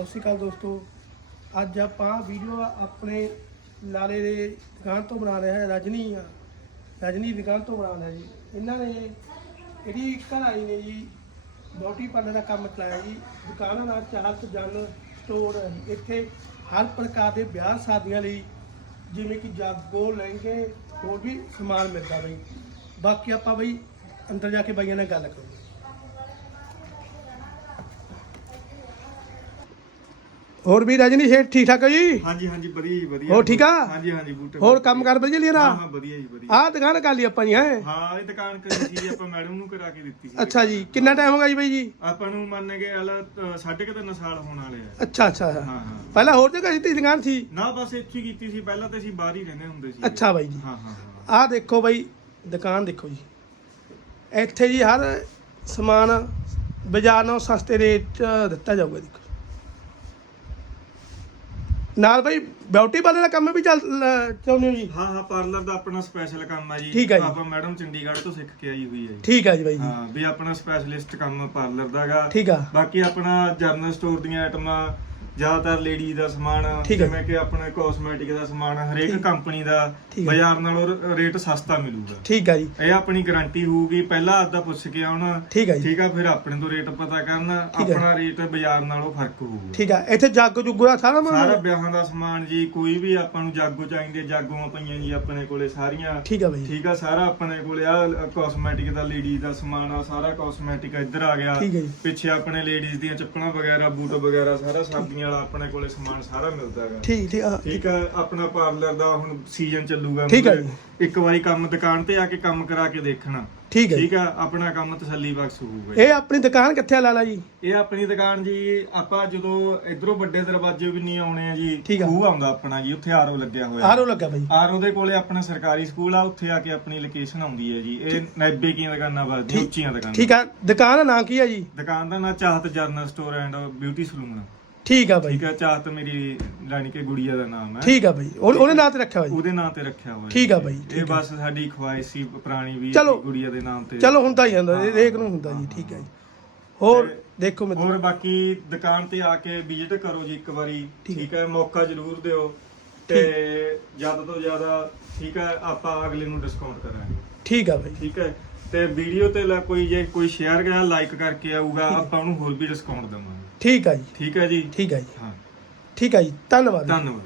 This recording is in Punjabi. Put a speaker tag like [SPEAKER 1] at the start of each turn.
[SPEAKER 1] ਸਤਿ ਸ਼੍ਰੀ ਅਕਾਲ ਦੋਸਤੋ। ਅੱਜ ਆਪਾਂ ਵੀਡੀਓ ਆਪਣੇ ਲਾਲੇ ਦੇ ਦੁਕਾਨ ਤੋਂ ਬਣਾ ਰਹੇ ਹਾਂ, ਰਜਨੀ ਆ। ਰਜਨੀ ਦੁਕਾਨ ਤੋਂ ਬਣਾ ਰਹੇ ਜੀ। ਇਹਨਾਂ ਨੇ ਇਹਦੀ ਘਰ ਆਈ ਨੇ ਜੀ ਬਿਊਟੀ ਪਾਰਲਰ ਦਾ ਕੰਮ ਚਲਾਇਆ ਜੀ। ਦੁਕਾਨ ਦਾ ਚਾਹਤ, ਜਨ, ਸਟੋਰ ਹੈ ਇੱਥੇ ਹਰ ਪ੍ਰਕਾਰ ਦੇ ਵਿਆਹ ਸ਼ਾਦੀਆਂ ਲਈ ਜਿਵੇਂ ਕਿ ਜਾਗੋ, ਲਹਿੰਗੇ, ਹੋਰ ਵੀ ਸਮਾਨ ਮਿਲਦਾ ਬਈ। ਬਾਕੀ ਆਪਾਂ ਬਈ ਅੰਦਰ ਜਾ ਕੇ ਬਾਈਆਂ ਨਾਲ ਗੱਲ ਕਰੋ। ਹੋਰ ਵੀ ਰਜਨੀ ਸ਼ੇਠ ਠੀਕ ਠਾਕ ਹੈ ਜੀ?
[SPEAKER 2] ਹਾਂਜੀ ਹਾਂਜੀ ਵਧੀਆ ਜੀ ਵਧੀਆ।
[SPEAKER 1] ਹੋਰ ਠੀਕ ਆ?
[SPEAKER 2] ਹਾਂਜੀ ਹਾਂਜੀ ਬੂਟੇ
[SPEAKER 1] ਹੋਰ ਕੰਮ ਕਰ ਵਧੀਆ ਲਿਆ
[SPEAKER 2] ਹਾਂ ਹਾਂ ਵਧੀਆ ਜੀ ਵਧੀਆ।
[SPEAKER 1] ਆਹ ਦੁਕਾਨ ਕਰ ਲਈ ਆਪਾਂ ਜੀ ਹੈ?
[SPEAKER 2] ਹਾਂ ਇਹ ਦੁਕਾਨ ਕਰੀ ਸੀ ਆਪਾਂ ਮੈਡਮ ਨੂੰ ਕਰਾ ਕੇ ਦਿੱਤੀ ਸੀ।
[SPEAKER 1] ਅੱਛਾ ਜੀ ਕਿੰਨਾ ਟਾਈਮ ਹੋ ਗਿਆ ਜੀ ਬਾਈ ਜੀ?
[SPEAKER 2] ਆਪਾਂ ਨੂੰ ਮੰਨ ਕੇ ਹਲ ਸਾਢੇ ਕੁ ਤਿੰਨ ਸਾਲ ਹੋਣ ਵਾਲੇ ਆ।
[SPEAKER 1] ਅੱਛਾ ਅੱਛਾ
[SPEAKER 2] ਹਾਂ ਹਾਂ।
[SPEAKER 1] ਪਹਿਲਾਂ ਹੋਰ ਜਗ੍ਹਾ ਸੀ ਦੁਕਾਨ ਸੀ?
[SPEAKER 2] ਨਾ ਬਸ ਇੱਥੇ ਹੀ ਕੀਤੀ ਸੀ ਪਹਿਲਾਂ ਤਾਂ ਅਸੀਂ ਬਾਹਰ ਹੀ ਰਹਿੰਦੇ ਹੁੰਦੇ ਸੀ।
[SPEAKER 1] ਅੱਛਾ ਬਾਈ ਜੀ।
[SPEAKER 2] ਹਾਂ ਹਾਂ
[SPEAKER 1] ਆਹ ਦੇਖੋ ਬਾਈ ਦੁਕਾਨ ਦੇਖੋ ਜੀ। ਇੱਥੇ ਜੀ ਹਰ ਸਮਾਨ ਬਾਜ਼ਾਰ ਨਾਲੋਂ ਸਸਤੇ ਰੇਟ ਦਿੱਤਾ ਜਾਊਗਾ ਦੇਖੋ। ਨਾਲ ਬਾਈ ਬਿਊਟੀ ਪਾਰਲਰ ਦਾ ਕੰਮ ਵੀ ਚੱਲ ਲ- ਚਾਹੁੰਦੇ ਹੋ ਜੀ?
[SPEAKER 2] ਹਾਂ ਹਾਂ ਪਾਰਲਰ ਦਾ ਆਪਣਾ ਸਪੈਸ਼ਲ ਕੰਮ ਆ ਜੀ।
[SPEAKER 1] ਠੀਕ ਆ ਜੀ।
[SPEAKER 2] ਆਪਾਂ ਮੈਡਮ ਚੰਡੀਗੜ੍ਹ ਤੋਂ ਸਿੱਖ ਕੇ ਆਈ ਹੋਈ ਹੈ ਜੀ।
[SPEAKER 1] ਠੀਕ ਆ ਜੀ ਬਾਈ ਜੀ।
[SPEAKER 2] ਹਾਂ ਵੀ ਆਪਣਾ ਸਪੈਸ਼ਲਿਸਟ ਕੰਮ ਪਾਰਲਰ ਦਾਗਾ
[SPEAKER 1] ਠੀਕ ਆ।
[SPEAKER 2] ਬਾਕੀ ਆਪਣਾ ਜਰਨਲ ਸਟੋਰ ਦੀਆਂ ਆਈਟਮਾਂ ਜ਼ਿਆਦਾਤਰ ਲੇਡੀ ਦਾ ਸਮਾਨ
[SPEAKER 1] ਠੀਕ ਹੈ।
[SPEAKER 2] ਜਿਵੇਂ ਕਿ ਆਪਣੇ ਕਾਸਮੈਟਿਕ ਦਾ ਸਮਾਨ ਹਰੇਕ
[SPEAKER 1] ਠੀਕ।
[SPEAKER 2] ਕੰਪਨੀ ਦਾ
[SPEAKER 1] ਠੀਕ ਹੈ।
[SPEAKER 2] ਬਾਜ਼ਾਰ ਨਾਲੋਂ ਰੇਟ ਸਸਤਾ ਮਿਲੂਗਾ।
[SPEAKER 1] ਠੀਕ ਆ ਜੀ।
[SPEAKER 2] ਇਹ ਆਪਣੀ ਗਾਰੰਟੀ ਹੋਊਗੀ ਪਹਿਲਾਂ ਆਦਾ ਪੁੱਛ ਕੇ ਆਉਣਾ।
[SPEAKER 1] ਠੀਕ ਆ ਜੀ।
[SPEAKER 2] ਠੀਕ ਆ ਫਿਰ ਆਪਣੇ ਤੋਂ ਰੇਟ ਪਤਾ ਕਰਨਾ
[SPEAKER 1] ਠੀਕ ਹੈ।
[SPEAKER 2] ਆਪਣਾ ਰੇਟ ਬਾਜ਼ਾਰ ਨਾਲੋਂ ਫ਼ਰਕ ਹੋਊਗਾ।
[SPEAKER 1] ਠੀਕ ਆ ਇੱਥੇ ਜੱਗ ਜੁਗਰਾ ਸਾਰਾ
[SPEAKER 2] ਸਾਰਾ ਵਿਆਹਾਂ ਦਾ ਸਮਾਨ ਜੀ ਕੋਈ ਵੀ ਆਪਾਂ ਨੂੰ ਜਾਗੋ ਚਾਹੀਦੇ ਜਾਗੋਆਂ ਪਈਆਂ ਜੀ ਆਪਣੇ ਕੋਲੇ ਸਾਰੀਆਂ।
[SPEAKER 1] ਠੀਕ ਆ ਬਾਈ।
[SPEAKER 2] ਠੀਕ ਆ ਸਾਰਾ ਆਪਣੇ ਕੋਲੇ ਆ ਕਾਸਮੈਟਿਕ ਦਾ ਲੇਡੀ ਦਾ ਸਮਾਨ ਆ ਸਾਰਾ ਕਾਸਮੈਟਿਕ ਇੱਧਰ ਆ ਗਿਆ।
[SPEAKER 1] ਠੀਕ ਹੈ ਜੀ।
[SPEAKER 2] ਪਿੱਛੇ ਆਪਣੇ ਲੇਡੀਜ਼ ਦੀਆਂ ਚੱਪਲਾਂ ਵਗੈਰਾ ਬੂਟ ਵਗੈਰਾ ਸਾਰਾ ਸਰਦੀਆਂ ਵਾਲਾ ਆਪਣੇ ਕੋਲੇ ਸਮਾਨ ਸਾਰਾ ਮਿਲਦਾ ਹੈਗਾ।
[SPEAKER 1] ਠੀਕ ਠੀਕ ਆ
[SPEAKER 2] ਠੀਕ ਆ ਆਪਣਾ ਪਾਰਲਰ ਦਾ ਹੁਣ ਸੀਜ਼ਨ ਚੱਲੂਗਾ
[SPEAKER 1] ਠੀਕ ਆ
[SPEAKER 2] ਮਤਲਬ ਇੱਕ ਵਾਰੀ ਕੰਮ ਦੁਕਾਨ ਤੇ ਆ ਕੇ ਕੰਮ ਕਰਾ ਕੇ ਦੇਖਣਾ।
[SPEAKER 1] ਠੀਕ ਹੈ ਜੀ।
[SPEAKER 2] ਠੀਕ ਆ ਆਪਣਾ ਕੰਮ ਤਸੱਲੀ ਬਖਸ਼ ਹੋਊਗਾ
[SPEAKER 1] ਇਹ ਆਪਣੀ ਦੁਕਾਨ ਕਿੱਥੇ ਆ ਲਾਲਾ ਜੀ?
[SPEAKER 2] ਇਹ ਆਪਣੀ ਦੁਕਾਨ ਜੀ ਆਪਾਂ ਜਦੋਂ ਇਧਰੋਂ ਵੱਡੇ ਦਰਵਾਜ਼ੇ ਵੀ ਨਹੀਂ ਆਉਣੇ ਆ ਜੀ
[SPEAKER 1] ਠੀਕ ਆ।
[SPEAKER 2] ਖੂਹ ਆਉਂਦਾ ਆਪਣਾ ਜੀ ਉੱਥੇ ਆਰਓ ਲੱਗਿਆ ਹੋਇਆ।
[SPEAKER 1] ਆਰੋ ਲੱਗਾ ਬਾਈ
[SPEAKER 2] ਆਰਓ ਦੇ ਕੋਲੇ ਆਪਣਾ ਸਰਕਾਰੀ ਸਕੂਲ ਆ ਉੱਥੇ ਆ ਕੇ ਆਪਣੀ ਲੋਕੇਸ਼ਨ ਆਉਂਦੀ ਹੈ ਜੀ। ਇਹ ਨੈਬੇ ਕੀਆਂ ਦੁਕਾਨਾਂ
[SPEAKER 1] ਠੀਕ-
[SPEAKER 2] ਉੱਚੀਆਂ ਦੁਕਾਨਾਂ।
[SPEAKER 1] ਠੀਕ ਆ। ਦੁਕਾਨ ਦਾ ਨਾਂ ਕੀ ਆ ਜੀ?
[SPEAKER 2] ਦੁਕਾਨ ਦਾ ਨਾਂ Chahat general store and beauty salon.
[SPEAKER 1] ਠੀਕ ਆ ਬਾਈ।
[SPEAKER 2] ਠੀਕ ਹੈ ਚਾਹਤ ਮੇਰੀ ਲਾਣੀ ਕੇ ਗੁੜੀਆ ਦਾ ਨਾਮ ਹੈ।
[SPEAKER 1] ਠੀਕ ਆ ਬਾਈ। ਉਹ- ਨਾਂ ਤੇ ਰੱਖਿਆ ਬਾਈ
[SPEAKER 2] ਉਹਦੇ ਨਾਂ ਤੇ ਰੱਖਿਆ ਹੋਇਆ।
[SPEAKER 1] ਠੀਕ ਆ
[SPEAKER 2] ਜੀ।
[SPEAKER 1] ਬਾਈ,
[SPEAKER 2] ਇਹ
[SPEAKER 1] ਠੀਕ ਆ।
[SPEAKER 2] ਬਸ ਸਾਡੀ ਖਵਾਇਸ਼ ਸੀ ਪੁਰਾਣੀ ਵੀ
[SPEAKER 1] ਚਲੋ।
[SPEAKER 2] ਗੁੜੀਆ ਦੇ ਨਾਮ ਤੇ।
[SPEAKER 1] ਚਲੋ ਹੁੰਦਾ ਹੀ ਜਾਂਦਾ
[SPEAKER 2] ਹਾਂ।
[SPEAKER 1] ਹਰੇਕ ਨੂੰ ਹੁੰਦਾ ਜੀ ਠੀਕ ਹੈ ਜੀ। ਹੋਰ ਦੇਖੋ ਮਿੱਤਰੋ।
[SPEAKER 2] ਹੋਰ ਬਾਕੀ ਦੁਕਾਨ ਤੇ ਆ ਕੇ ਵਿਜ਼ਿਟ ਕਰੋ ਜੀ ਇੱਕ ਵਾਰੀ
[SPEAKER 1] ਠੀਕ ਹੈ
[SPEAKER 2] ਮੌਕਾ ਜ਼ਰੂਰ ਦਿਓ। ਤੇ ਜ਼ਿਆਦਾ ਤੋਂ ਜ਼ਿਆਦਾ ਠੀਕ ਹੈ ਆਪਾਂ ਅਗਲੇ ਨੂੰ ਡਿਸਕਾਊਂਟ ਕਰਾਂਗੇ।
[SPEAKER 1] ਠੀਕ ਆ ਬਾਈ।
[SPEAKER 2] ਠੀਕ ਹੈ ਤੇ ਵੀਡੀਓ ਤੇ ਲਾ ਕੋਈ ਜੇ ਕੋਈ ਸ਼ੇਅਰ ਕਰਾ ਲਾਈਕ ਕਰਕੇ ਆਊਗਾ
[SPEAKER 1] ਹੈ।
[SPEAKER 2] ਆਪਾਂ ਉਹਨੂੰ ਹੋਰ ਵੀ ਡਿਸਕਾਊਂਟ ਦੇਵਾਂਗੇ।
[SPEAKER 1] ਠੀਕ ਆ ਜੀ।
[SPEAKER 2] ਠੀਕ ਹੈ ਜੀ?
[SPEAKER 1] ਠੀਕ ਆ ਜੀ।
[SPEAKER 2] ਹਾਂ।
[SPEAKER 1] ਠੀਕ ਆ ਜੀ। ਧੰਨਵਾਦ।
[SPEAKER 2] ਧੰਨਵਾਦ।